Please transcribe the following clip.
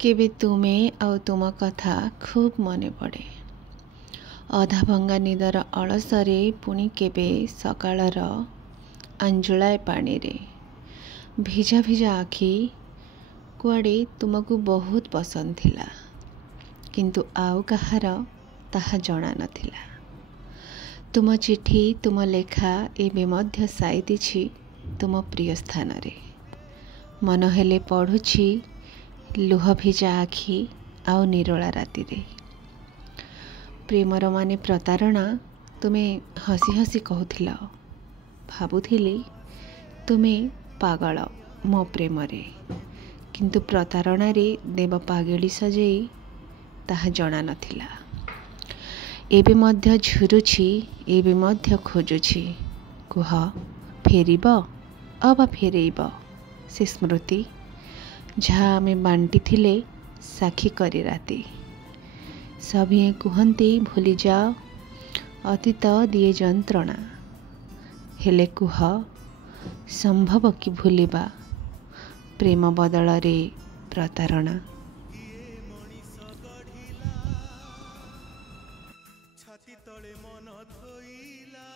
केबे तुमे आउ तुम कथा खूब मने पड़े। अधा भंगा निदर अलसरे पुणी केबे सकाळर अंजुलाए पानी रे भिजा भिजा आखि कुआड़े तुमको बहुत पसंद थिला, किंतु आउ कहार ताहा जणा नथिला। तुम चिठी तुम लेखा एबे मध्य साइदिछि तुम प्रिय स्थान रे। मन हेले पढ़ुछि लुह भिजा आखि आउ निरोला राति रे। प्रेमर माने प्रतारणा तुमे हसी हसी कहूथिल। भाबुथिली तुमे पागल मो प्रेम रे, किंतु प्रतारणा रे देव पागेली सजेई ताहा जणा नथिला। एबे मध्य झुरुछि, एबे मध्य खोजुछि। कुह फेरिब अबा फेरेइब से स्मृति जहा आमे बांटी थिले साखी करी राती। सभिए कुहंती भूली जाओ अतीत दिए जंत्रणा, हेले कुह संभव कि भूलिबा प्रेम बदल रे प्रतारणा। छाती तले मन थोइला